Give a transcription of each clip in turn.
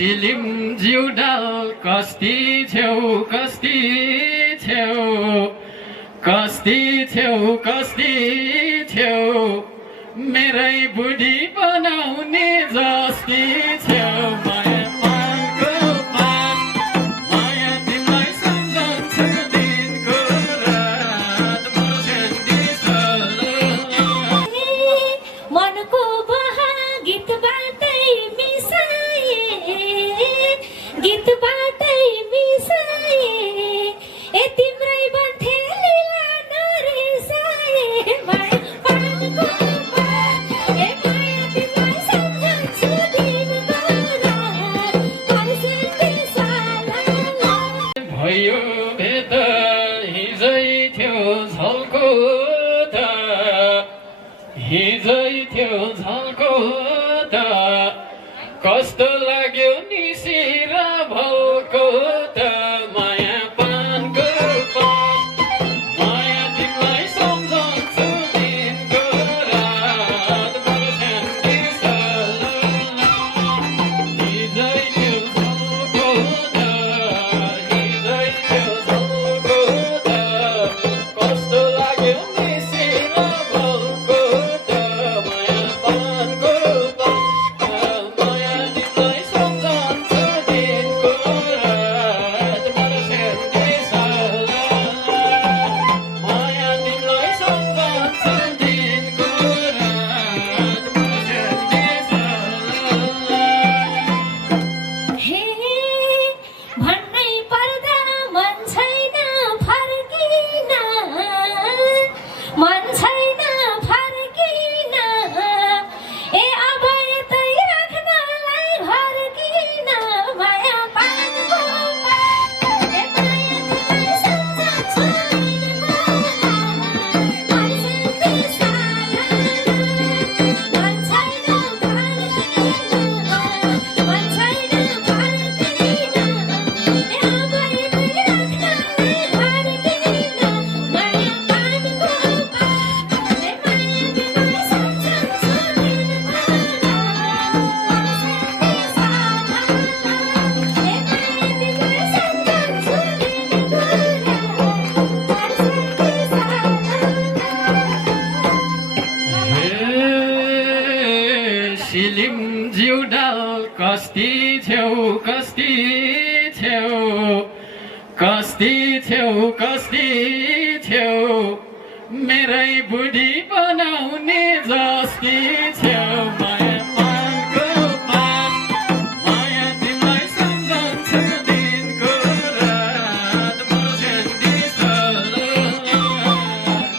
सिलिम जिउडाल कस्ती छेउ कस्ती छेउ कस्ती छेउ कस्ती छेउ मेरै बुढी बनाउने जस्ती छेउ माया पानको पात माया तिमीलाई सम्झन्छु दिनको रात मर्स्याङ्गी मनको बहा गीतबाटै मिसाए गीतबाटै मिसाए ए तिम्रै बन्थे लीला नरिसाए माया पानको पात ए माया तिमीलाई सम्झन्छु दिनको रात मर्स्याङ्गी भयो भेट हिजै थियो झल्को त हिजै थियो झल्को त कस्तो लाग्यो निसिर भल्को त माया पानको पात माया तिमीलाई सम्झन्छु दिनको रात मर्स्याङ्गी हिजै थियो झल्को त हिजै थियो झल्को त कस्तो लाग्यो निसिर भल्को त माया पानको पात माया तिमीलाई सम्झन्छु दिनको रात मर्स्याङ्गी माया तिमीलाई सम्झन्छु दिनको रात मर्स्याङ्गी हे भन्नै पर्दा मन छैन फर्किन मन छैन फर्किन ए अब यतै राख्नलाई फर्किन माया पानको पात ए माया तिमीलाई सम्झन्छु दिनको रात मर्स्याङ्गी मन छैन फर्किन मन छैन फर्किन ए अब यतै राख्नलाई फर्किन माया पानको पात ए माया तिमीलाई सम्झन्छु दिनको रात मर्स्याङ्गी ए माया तिमीलाई सम्झन्छु दिनको रात सिलिम जिउडाल कस्ती छेउ कस्ती छेउ कस्ती छेउ कस्ती छेउ मेरै बुढी बनाउने जस्ती छेउ माया पानको पात माया तिमीलाई सम्झन्छु दिनको रात मर्स्याङ्गी कस्ती छेउ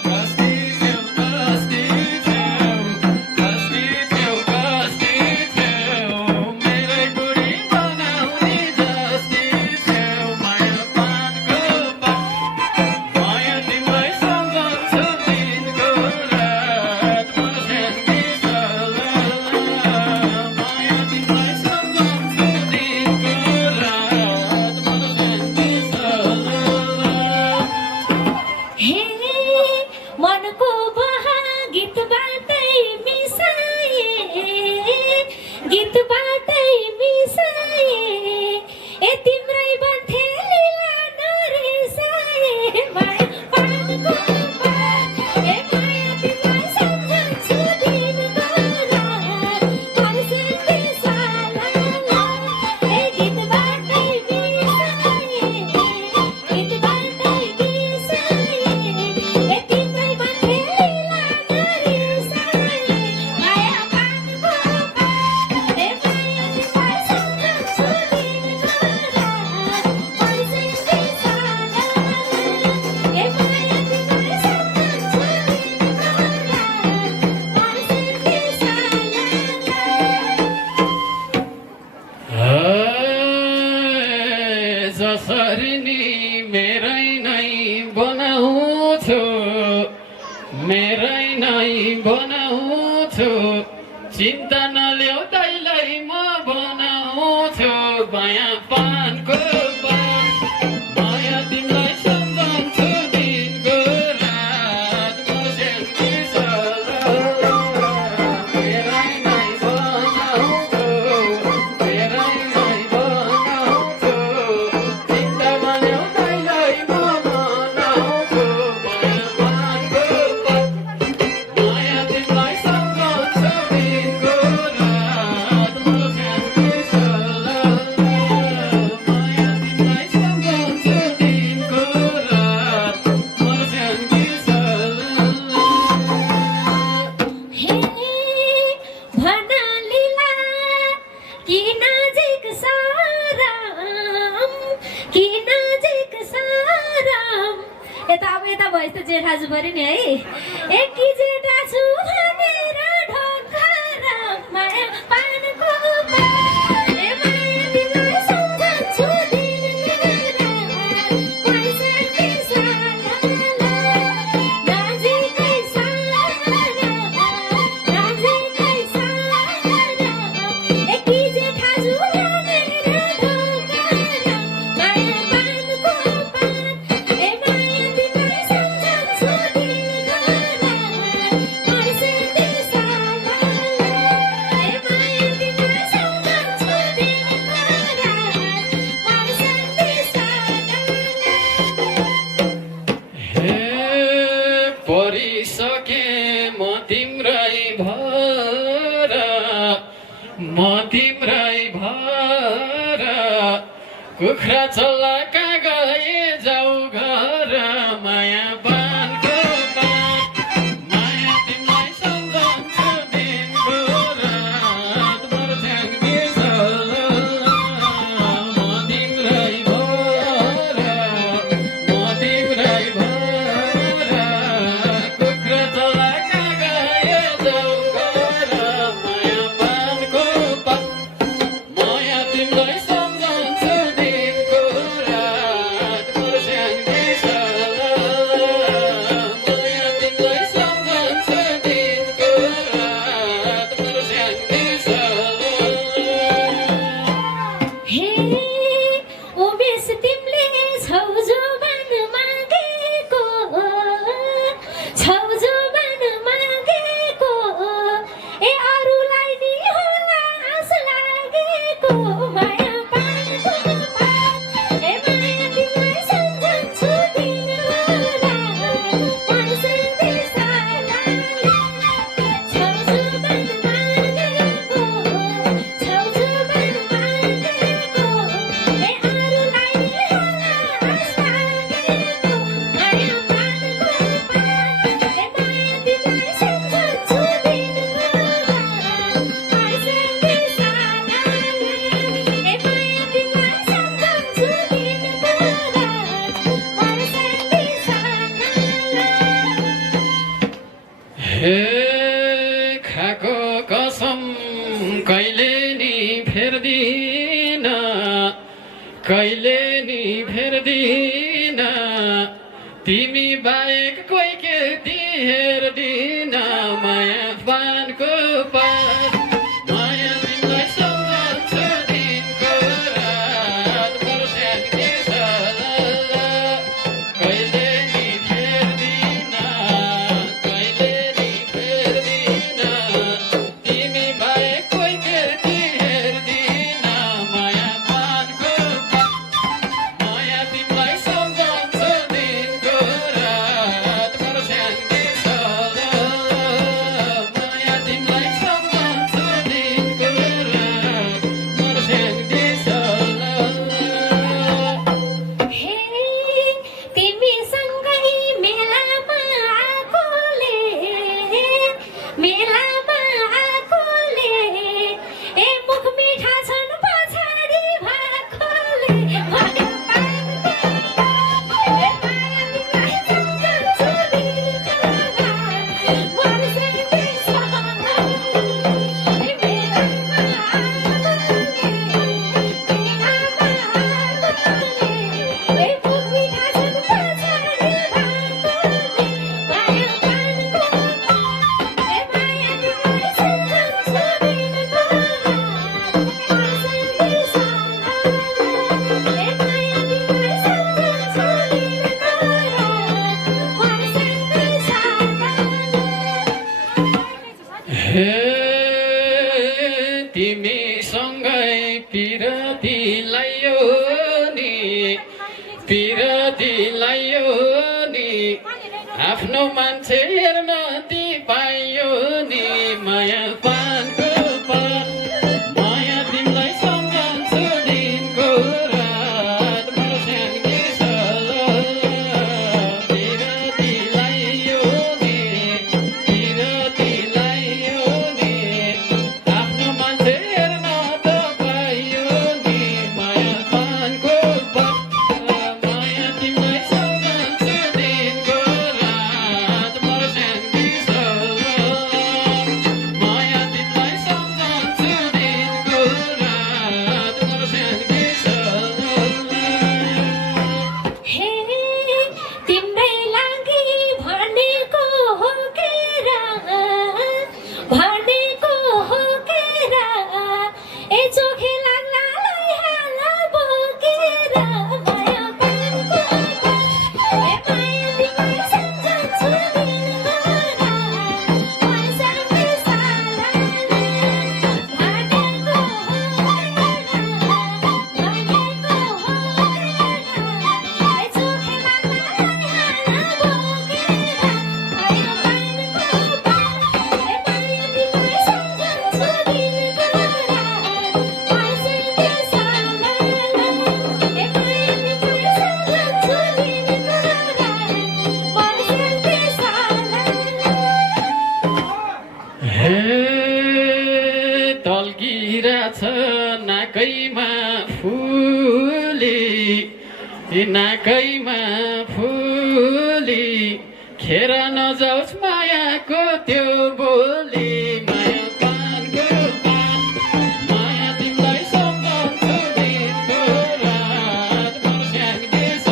कस्ती छेउ कस्ती छेउ कस्ती छेउ मेरै बुढी बनाउने जस्ती छेउ माया पानको पात माया तिमीलाई सम्झन्छु दिनको रात मर्स्याङ्गी माया तिमीलाई सम्झन्छु दिनको रात मर्स्याङ्गी हे मनको बहा गीतबाटै मिसाए गीतबाटै मिसाए ए तिम्रै बन्थे लीला नरिसाए माया पानको पात ए माया तिमीलाई सम्झन्छु दिनको रात मर्स्याङ्गी ए गीतबाटै मिसाए गीतबाटै मिसाए ए तिम्रै बन्थे लीला नरिसाए माया पानको पात ए माया तिमीलाई सम्झन्छु दिनको रात मर्स्याङ्गी ए माया तिमीलाई सम्झन्छु दिनको रात मर्स्याङ्गी जसरी नि मेरै नै बनाउँछु मेरै नै बनाउँछु चिन्ता नल्याउ दाइलाई म बनाउँछु माया पानको पात माया तिमीलाई सम्झन्छु दिनको रात मर्स्याङ्गी मेरै नै बनाउँछु मेरै नै कि नजिक साराम कि नजिक साराम यता भएछ त जेठाजु पऱ्यो नि है ए कि जेठाजु भनेर ढोका माया पानको पात ए माया तिमीलाई सम्झन्छु दिनरात पैसाकै साला नजिकै साला नजिकै साला ए कि जेठाजु भनेर ढोका माया पानको पात ए माया तिमीलाई सम्झन्छु दिनरात पैसाकै साला ए माया तिमीलाई सम्झन्छु दिनरात पैसाकै साला हे परिसके म तिम्रै भर म तिम्रै भर कुखुरा चल्ला कहाँ गए जाऊ घर माया पानको पात माया तिमीलाई सम्झन्छु दिनको रात मर्छ्याङ बिर्सल म तिम्रै भर म तिम्रै भर कुखुरा चल्ला कहाँ गए जाऊ घर माया पानको पात माया तिमीलाई सम्झन्छु दिनको रात मर्छ्याङ बिर्सल माया तिमीलाई सम्झन्छु दिनको रात मर्छ्याङ बिर्सल हे उमेश तिमीले छौजो बन मागेको छौजो बन मागेको ए अरूलाई नि होला आस लागेको माया पानको पात ए माया तिमीलाई सम्झन्छु दिनरात पैसाकै साला छौजो बन मागेको छौजो बन मागेको ए अरूलाई नि होला आस लागेको माया पानको पात ए माया तिमीलाई सम्झन्छु दिनरात पैसाकै साला ए माया तिमीलाई सम्झन्छु दिनरात पैसाकै साला हे खाको कसम कहिले नि फेर्दिन कहिले नि फेर्दिन तिमी बाहेक कोही के हेर्दिन माया पानको पात माया तिमीलाई सम्झन्छु दिनको रात मर्छ्याङ बिर्सल कहिले नि फेर्दिन कहिले नि फेर्दिन तिमी बाहेक कोही के हेर्दिन माया पानको पात माया तिमीलाई सम्झन्छु दिनको रात मर्छ्याङ बिर्सल माया तिमीलाई सम्झन्छु दिनको रात मर्छ्याङ बिर्सल हे तिमीसँगै मेलामा आएकोले ए मुख मिठा छन् पछाडि भएकोले माया पानको पात ए माया तिमीलाई सम्झन्छु दिनरात मर्छ्याङकै साला ए मेलामा आएकोले ए मुख मिठा छन् पछाडि भएकोले माया पानको पात ए माया तिमीलाई सम्झन्छु दिनरात पैसाकै साला ए माया तिमीलाई सम्झन्छु दिनरात पैसाकै साला हे तिमीसँगै पिरती लायो नि आफ्नो मान्छे हेर्न ती पाइयो नि माया पानको पात माया तिमीलाई सम्झन्छु दिनको रात मर्छ्याङ बिर्सल पिरती लायो नि आफ्नो मान्छे हेर्न त आइरहेछ नाकैमा फुली नाकैमा फुली खेर नजाओस् मायाको त्यो बोली माया पानको पात माया तिमीलाई सम्झन्छु दिनको रात मर्स्याङ्दैछ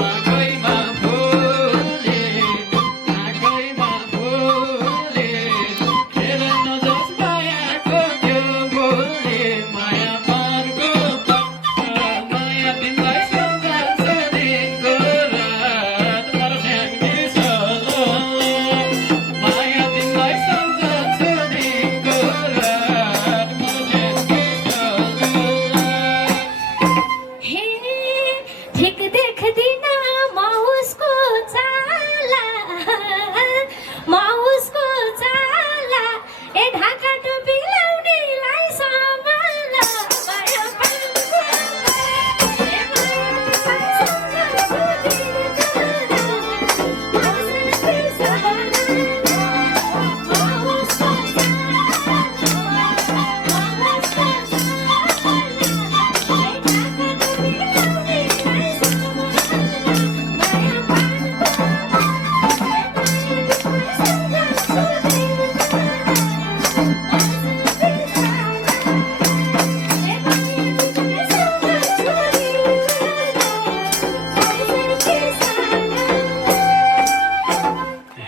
नाकैमा फुली नाकैमा फुली खेर नजाओस् मायाको त्यो बोली माया पानको पात माया तिमीलाई सम्झन्छु दिनको रात मर्स्याङ्दैछ माया तिमीलाई सम्झन्छु दिनको रात मर्स्याङ्दैछ हे ठिक देख्दिन म उसको चाला ए ढाका टोपी लाउनेलाई सम्हाल माया पानको ए माया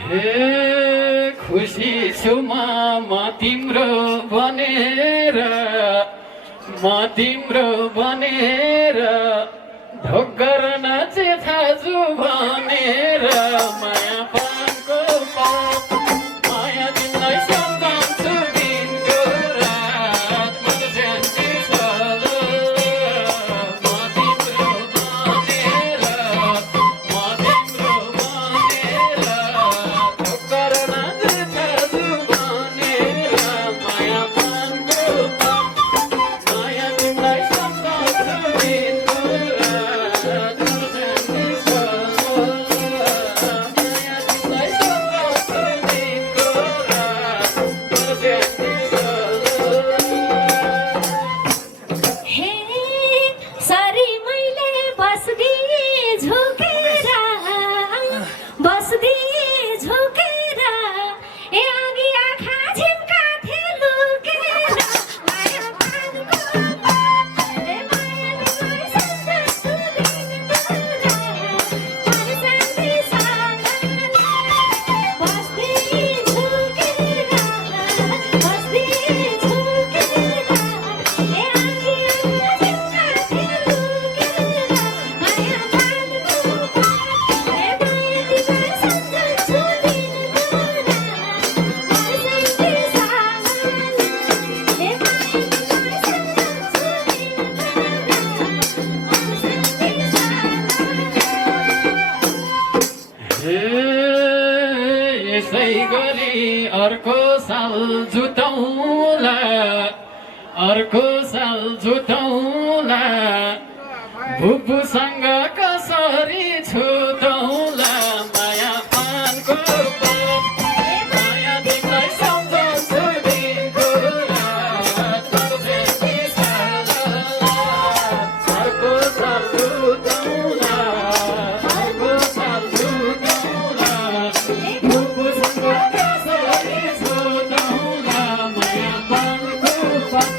हे खुसी छु म तिम्रो बनेर ढोकर नाचे थाजु भनेर माया पानको पात माया तिमीलाई सम्झन्छु दिनको रात मर्स्याङ्दैछ म तिम्रो बनेर ढोकर नाचे थाजु भनेर माया पानको पात माया तिमीलाई सम्झन्छु दिनको रात मर्स्याङ्दैछ माया तिमीलाई सम्झन्छु दिनको रात मर्स्याङ्दैछ हे सरी मैले बस्दी झुकेर ए अघि आँखा झिम्का थिए लुकेर माया पानको पात ए माया तिमीलाई सम्झन्छु दिनको रात मर्स्याङ्दैछ बस्दी झुकेर ए अघि आँखा झिम्का थिए लुकेर माया पानको पात ए माया तिमीलाई सम्झन्छु दिनको रात मर्स्याङ्दैछ ए माया तिमीलाई सम्झन्छु दिनको रात मर्स्याङ्दैछ हे यसै गरी अर्को साल जुटौँला बुबुसँग कसरी छुटौँला माया पानको पात माया तिमीलाई सम्झन्छु दिनको रात मर्स्याङ्दैछ अर्को साल जुटौँला बुबुसँग कसरी छुटौँला माया पानको पात